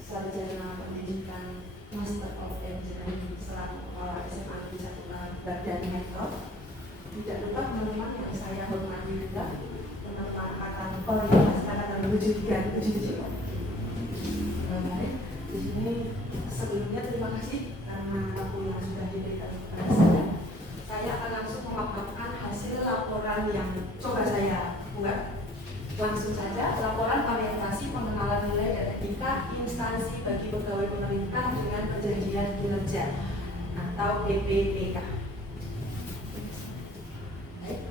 sarjana pendidikan Master of Engineering selaku kepala SMA Negeri 1 Badan Metro. Tidak lupa teman-teman yang saya hormati juga teman-teman angkatan 73. Baik, di sini sebelumnya terima kasih karena waktu yang sudah diberikan kepada saya. Saya akan langsung memaparkan hasil laporan yang coba saya buat. Langsung saja, laporan orientasi pengenalan nilai dan etika instansi bagi pegawai pemerintah dengan perjanjian kinerja atau PPPK.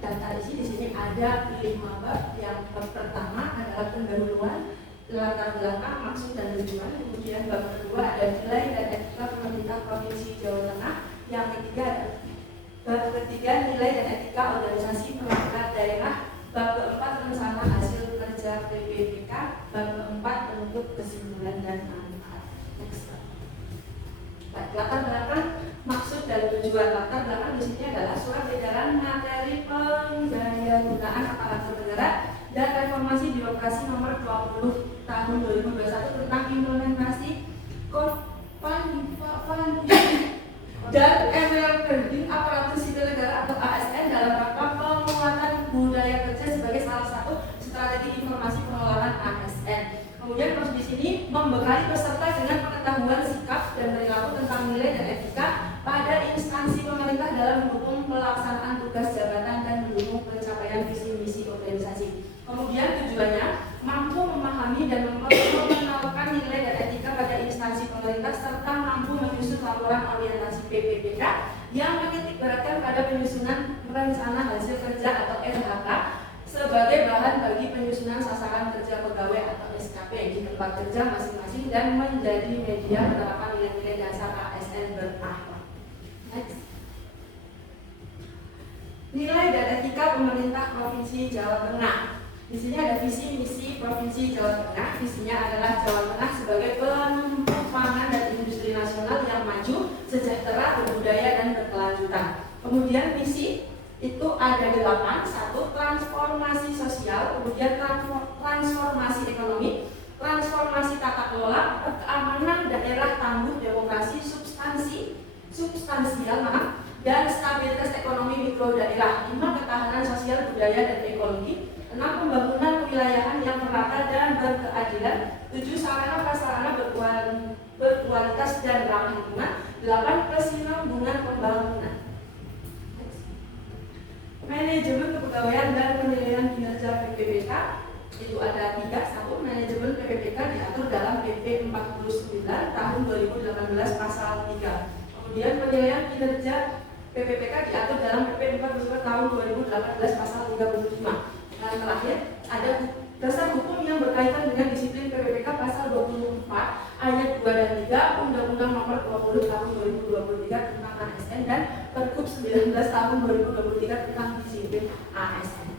Data isi di sini ada 5 bab. Yang pertama adalah pendahuluan, latar belakang, maksud dan tujuan. Kemudian bab kedua ada nilai dan etika pemerintah Provinsi Jawa Tengah. Yang ketiga, bab ketiga nilai dan etika organisasi perangkat daerah. Bab keempat rencana hasil kerja PPPK. Bab keempat penutup kesimpulan dan manfaat. Latar belakang, maksud dan tujuan. Latar belakang di sini adalah surat edaran materi pendayagunaan aparatur negara dan reformasi birokrasi nomor 20 tahun 2021 tentang implementasi dan emerging aparatur sipil negara atau ASN dalam rangka penguatan budaya kerja sebagai salah satu strategi informasi pengelolaan ASN. Kemudian proses di sini membekali peserta dengan pengetahuan sikap dan perilaku tentang nilai dan etika pada instansi pemerintah dalam mendukung pelaksanaan tugas jabatan dan mendukung pencapaian visi misi organisasi. Kemudian tujuannya mampu memahami dan memperkenalkan nilai dan etika pada instansi pemerintah serta mampu menyusun laporan orientasi PPPK yang menitik beratkan pada penyusunan rencana hasil kerja atau RHK sebagai bahan bagi penyusunan sasaran kerja pegawai atau SKP di tempat kerja masing-masing dan menjadi media penerapan nilai-nilai dasar ASN berakhlak. Next. Nilai dan etika pemerintah Provinsi Jawa Tengah. Di sini ada visi misi Provinsi Jawa Tengah. Visinya adalah Jawa Tengah sebagai penumpu pangan dan industri nasional yang maju, sejahtera, berbudaya dan berkelanjutan. Kemudian misi itu ada 8. 1. Transformasi sosial, kemudian transformasi ekonomi, transformasi tata kelola, keamanan daerah, tangguh demokrasi, substansial, dan stabilitas ekonomi mikro daerah. 5. Ketahanan sosial, budaya dan ekologi. 6. Pembangunan kewilayahan yang merata dan berkeadilan. 7. Sarana prasarana berkualitas dan ramah lingkungan. 8. Kesinambungan pembangunan. Manajemen kepegawaian dan penilaian kinerja PPPK itu ada 3. 1. Manajemen PPPK diatur dalam PP 49 tahun 2018 pasal 3. Kemudian penilaian kinerja PPPK diatur dalam PP 49 tahun 2018 pasal 35. Dan terakhir ada dasar hukum yang berkaitan dengan disiplin PPPK pasal 24 ayat 2 dan 3 Undang-Undang nomor 20 tahun 2023 tentang ASN dan Pergub 19 tahun 2023 tentang disiplin ASN.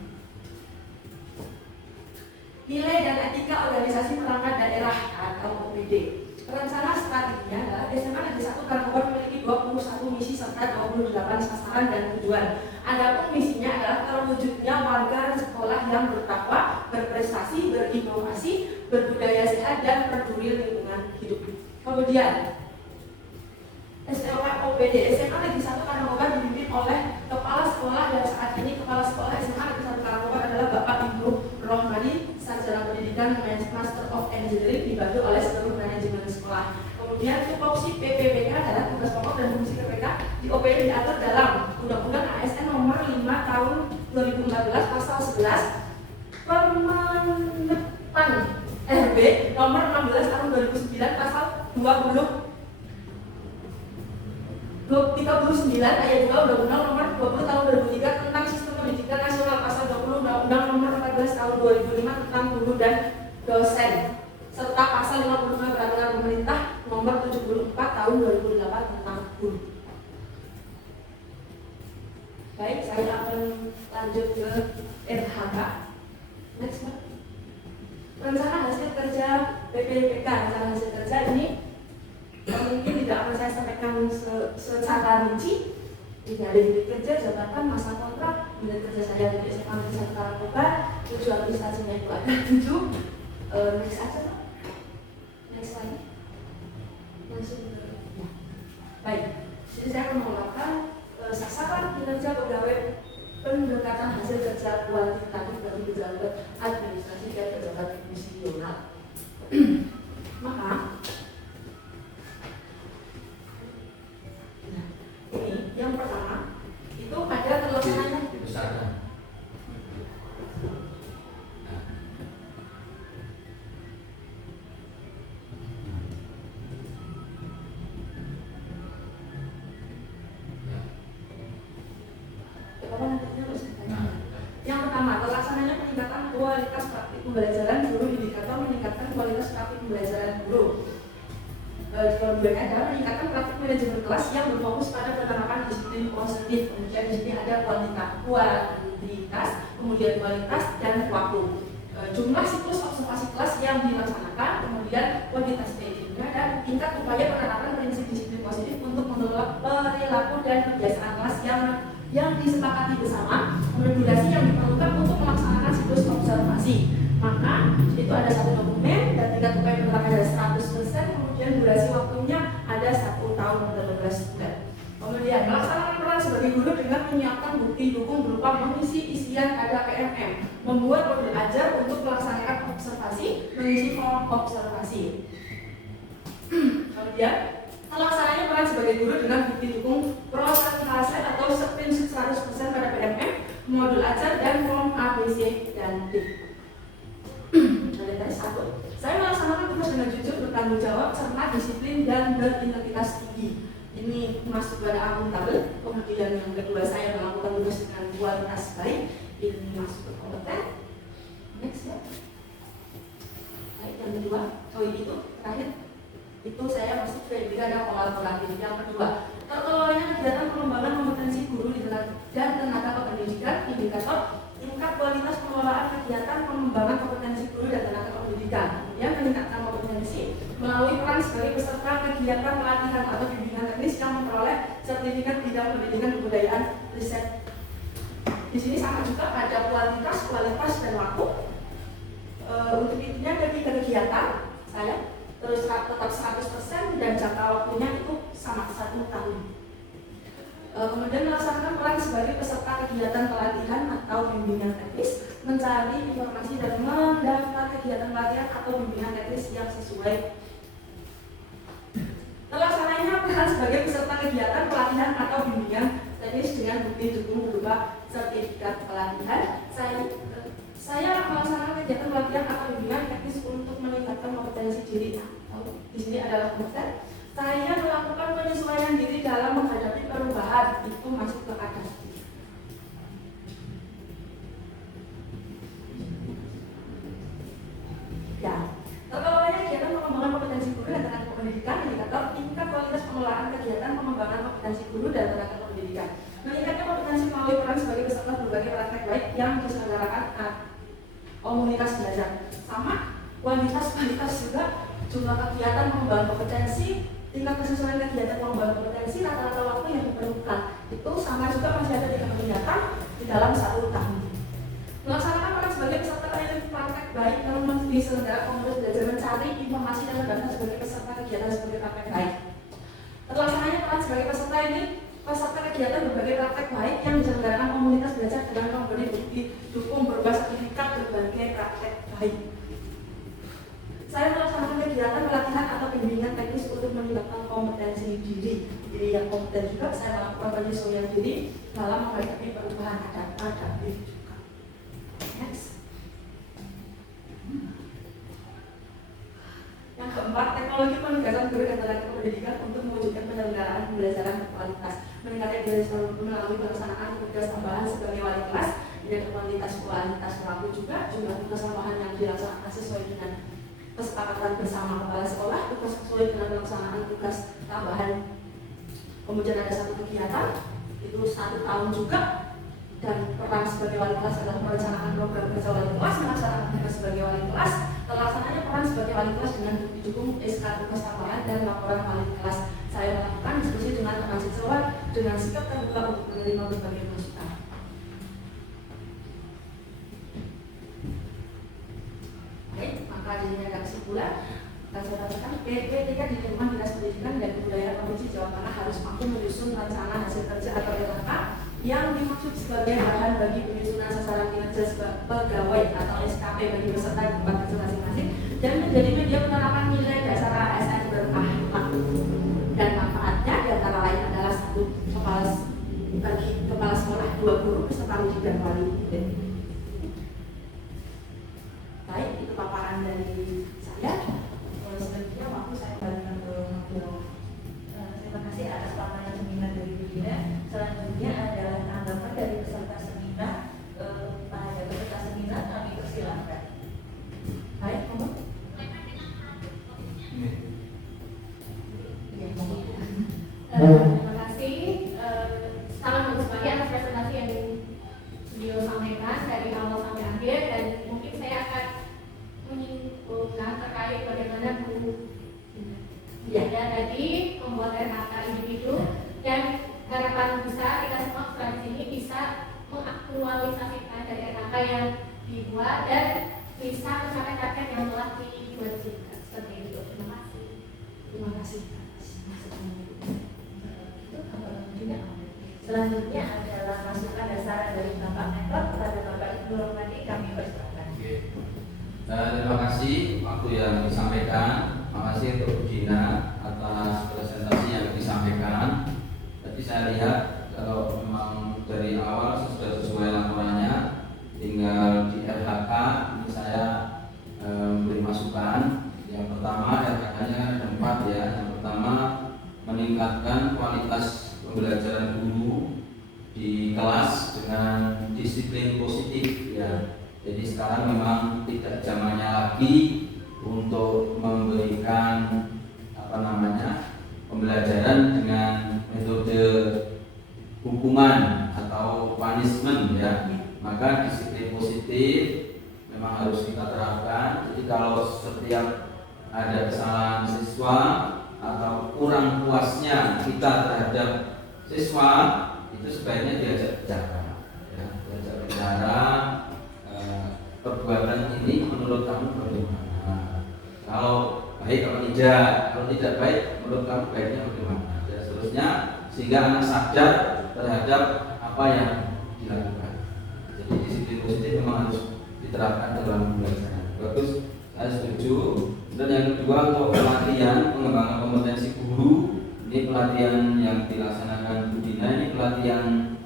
Nilai dan etika organisasi perangkat daerah atau OPD. Rencana strateginya adalah SMA Negeri 1 Karangkobar memiliki 21 misi serta 28 sasaran dan tujuan. Adapun misinya adalah terwujudnya warga sekolah yang bertakwa, berprestasi, berinovasi, berbudaya sehat dan peduli lingkungan hidup. Kemudian SMA OPD SMA Negeri 1 Karangkobar dipimpin oleh kepala sekolah dan saat ini kepala sekolah SMA Negeri 1 Karangkobar adalah Bapak Ibu Rohmadi, sarjana pendidikan Master of Engineering, dibantu oleh seluruh manajemen sekolah. Kemudian tupoksi PPPK adalah tugas pokok dan fungsi PPK di OPD diatur dalam Undang-Undang ASN nomor 5 tahun 2014 pasal 11, Permenepan RB nomor 16 tahun 2009 pasal 39 ayat 2 Undang-Undang nomor 20 tahun 2003 tentang sistem pendidikan nasional, pasal 20 Undang-Undang nomor 14 tahun 2005 tentang guru dan dosen, serta pasal 52 Peraturan Pemerintah nomor 74 tahun 2008 tentang guru. Baik, saya akan lanjut ke RHK. Next, Pak. Rencana hasil kerja PPPK. Rencana hasil kerja ini mungkin tidak akan saya sampaikan secara rinci. Ini ada unit kerja, jabatan, masa kontrak, unit kerja saya di SMA Negeri 1 Karangkobar, tujuan administrasinya itu ada 7. Next aja, Pak. Next slide. Langsung ya. Baik. Jadi saya akan mengungkapkan sasaran kinerja pegawai pendekatan hasil kerja kuantitatif bagi pejabat administrasi dan pejabat fungsional. Maka ini yang pertama itu ada terlaksananya kualitas praktik pembelajaran guru, indikator meningkatkan kualitas praktik pembelajaran guru. Kemudian adalah meningkatkan praktik manajemen kelas yang berfokus pada penerapan disiplin positif. Kemudian di sini ada kuantitas, kemudian kualitas dan waktu. Jumlah siklus observasi kelas yang dilaksanakan, kemudian kuantitas data dan tingkat upaya penerapan prinsip disiplin positif untuk mengelola perilaku dan kebiasaan kelas yang disepakati bersama, regulasi yang diperlukan untuk melaksanakan siklus observasi. Maka itu ada satu dokumen dan tingkat upaya penerapan ada 100%, kemudian durasi waktunya ada 1 tahun 18 bulan. Kemudian melaksanakan peran sebagai guru dengan menyiapkan bukti dukung berupa mengisi isian ada PMM, membuat modul ajar untuk melaksanakan observasi, mengisi form observasi. Kemudian pelaksananya peran sebagai guru dengan bukti dukung prosentase atau screenshot 100% pada PMM, modul ajar dan form A, B, C, dan D. Tes 1. Saya melaksanakan tugas dengan jujur, bertanggung jawab, cermat, disiplin, dan berintegritas tinggi. Ini masuk pada akuntabel. Kemudian yang kedua, saya melakukan tugas dengan kualitas baik. Ini masuk ke kompeten. Next ya. Baik, yang kedua, itu terakhir. Itu saya masuk ke ada kolaboratif. Yang kedua, terkelolanya kegiatan pengembangan kompetensi guru dan tenaga kependidikan, indikator tingkat kualitas pengelolaan kegiatan pengembangan kompetensi guru dan tenaga pendidikan. Kemudian meningkatkan kompetensi melalui peran sebagai peserta kegiatan pelatihan atau bimbingan teknis yang memperoleh sertifikat bidang pendidikan kebudayaan riset. Di sini sama juga ada kualitas, dan waktu. Untuk itunya ada 3 kegiatan saya terus tetap 100% dan jangka waktunya itu sama 1 tahun. Kemudian melaksanakan peran sebagai peserta kegiatan pelatihan atau bimbingan teknis, mencari informasi dan mendaftar kegiatan pelatihan atau bimbingan teknis yang sesuai. Terlaksananya peran sebagai peserta kegiatan pelatihan atau bimbingan teknis dengan bukti dukung berupa sertifikat pelatihan. Saya melaksanakan kegiatan pelatihan atau bimbingan teknis untuk meningkatkan kompetensi diri. Di sini adalah kompeten. Saya melakukan penyesuaian diri dalam menghadapi perubahan, itu masuk ke adaptif. Ya, terkelolanya kegiatan pengembangan kompetensi guru dan tenaga pendidikan, indikator tingkat kualitas pengelolaan kegiatan pengembangan kompetensi guru dan tenaga pendidikan. Meningkatnya kompetensi melalui peran sebagai peserta berbagai praktek baik yang diselenggarakan komunitas belajar. Sama, kualitas juga, jumlah kegiatan pengembangan kompetensi, tingkat kesesuaian kegiatan pengembangan kompetensi, rata-rata waktu yang diperlukan itu sama juga masih ada 3 kegiatan di dalam 1 tahun. Melaksanakan peran sebagai peserta praktek baik dalam diselenggarakan komunitas belajar, mencari informasi dan mendaftar sebagai peserta kegiatan sebagai praktek baik. Terlaksananya peran sebagai peserta kegiatan berbagai praktek baik yang diselenggarakan komunitas belajar dengan memberi bukti dukung berupa sertifikat berbagai praktek baik. Saya melaksanakan kegiatan pelatihan atau bimbingan teknis untuk meningkatkan kompetensi diri. Jadi yang kompeten juga saya melakukan penyesuaian diri dalam menghadapi perubahan adaptif juga. Next. Yang keempat, teknologi penegasan guru dan tenaga pendidikan untuk mewujudkan penyelenggaraan pembelajaran berkualitas. Meningkatkan diri melalui pelaksanaan tugas tambahan sebagai wali kelas dan kualitas waktu juga jumlah tugas tambahan yang dilaksanakan sesuai dengan kesepakatan bersama kepala sekolah, tugas sesuai dengan pelaksanaan tugas tambahan. Kemudian ada 1 kegiatan itu 1 tahun juga, dan peran sebagai wali kelas adalah merencanakan program kerja wali kelas, melaksanakan tugas sebagai wali kelas. Terlaksananya peran sebagai wali kelas dengan didukung SK tugas tambahan dan laporan wali kelas. Saya melakukan diskusi dengan mahasiswa dengan sikap terbuka untuk menerima berbagai masukan. Maka di sini ada kesimpulan. Saya PPTK di Lingkungan Dinas Pendidikan dan Kebudayaan Provinsi Jawa Tengah harus mampu menyusun rencana hasil kerja atau RHK yang dimaksud sebagai bahan bagi penyusunan sasaran kinerja pegawai atau SKP bagi peserta di tempat kerja masing-masing dan menjadi media penerapan nilai dasar ASN berakhlak. Dan manfaatnya antara lain adalah satu, bagi kepala sekolah, 2 guru peserta uji dan wali. Baik, itu paparan dari saya. Selanjutnya waktu saya berikan ke Beliau. Terima kasih atas paparan seminar dari Bu Dina. Selanjutnya adalah tanggapan dari peserta seminar. Pada peserta seminar kami persilahkan. Baik, kamu. Terima kasih. Sangat bagus sekali atas presentasi yang beliau sampaikan dari awal sampai akhir, dan mungkin saya akan menyimpulkan terkait bagaimana Bu Yada tadi membuat RHK individu, dan harapan besar kita semua setelah di sini bisa mengaktualisasikan dari RHK yang dibuat dan bisa mencapai target yang telah dibuat. Seperti itu. Terima kasih. Terima kasih. Selanjutnya adalah masukan dan saran dari Bapak Mentor kepada Bapak Ibu Romadi, kami persilakan. Terima kasih waktu yang disampaikan. Terima kasih untuk Bu Dina atas presentasi yang disampaikan. Jadi saya lihat kalau memang dari awal sudah sesuai laporannya, tinggal di RHK ini saya beri masukan. Yang pertama RHK-nya ada 4 ya. Yang pertama meningkatkan kualitas pembelajaran guru di kelas dengan disiplin positif ya. Jadi sekarang memang tidak zamannya lagi untuk memberikan pembelajaran dengan metode hukuman atau punishment ya. Maka disiplin positif memang harus kita terapkan. Jadi kalau setiap ada kesalahan siswa atau kurang puasnya kita terhadap siswa, itu sebaiknya diajak bicara ya, diajak bicara. Perbuatan ini menurut kamu bagaimana? Kalau baik, kalau tidak baik, menurut kamu baiknya bagaimana? Dan seterusnya, sehingga anak sadar terhadap apa yang dilakukan. Jadi disiplin positif memang harus diterapkan dalam pembelajaran. Bagus, saya setuju. Dan yang kedua untuk pelatihan pengembangan kompetensi guru, ini pelatihan yang dilaksanakan Bu Dina, ini pelatihan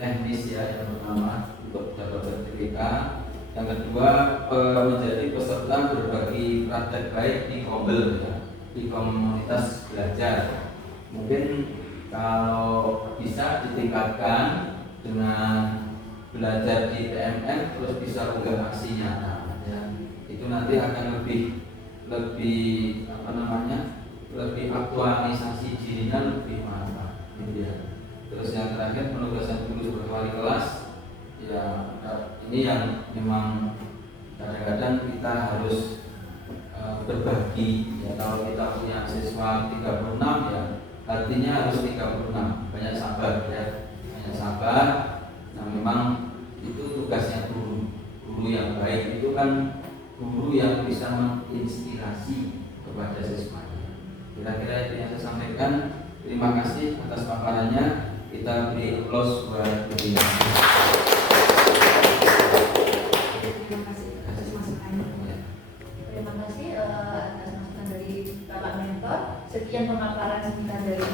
teknis ya, yang pertama untuk dapat sertifikat. Yang kedua menjadi peserta berbagi praktek baik di Kombel ya, di komunitas belajar. Mungkin kalau bisa ditingkatkan dengan belajar di TMN terus bisa unggah aksi nyata ya. Itu nanti akan lebih lebih aktualisasi dirinya lebih mantap gitu ya. Terus yang terakhir penugasan guru sebagai wali kelas ya, ini yang memang kadang-kadang kita harus berbagi ya. Kalau kita punya siswa 36 ya, artinya harus 36, banyak sabar ya, banyak sabar. Nah memang itu tugasnya guru yang baik itu kan guru yang bisa menginspirasi kepada siswanya. Kira-kira itu yang saya sampaikan. Terima kasih atas paparannya. Kita beri applause buat Bu Dina. Terima kasih atas masukan dari Bapak Mentor. Sekian pemaparan seminar dari